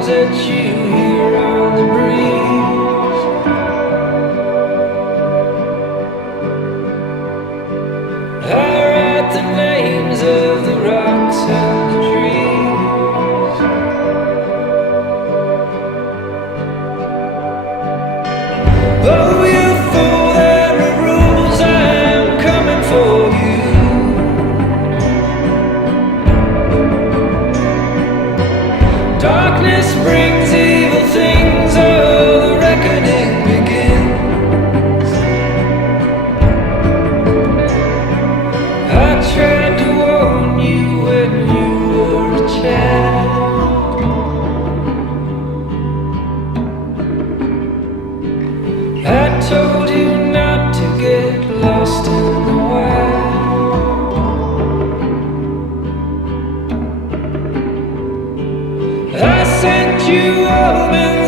calls at you here on the breeze. I write the names of the rocks and the trees. Oh, you fool, there are rules, I'm coming for you. Darkness brings evil things, oh, the reckoning begins. I tried to warn you when you were a child. I told you not to get lost in the wild. I sent you home.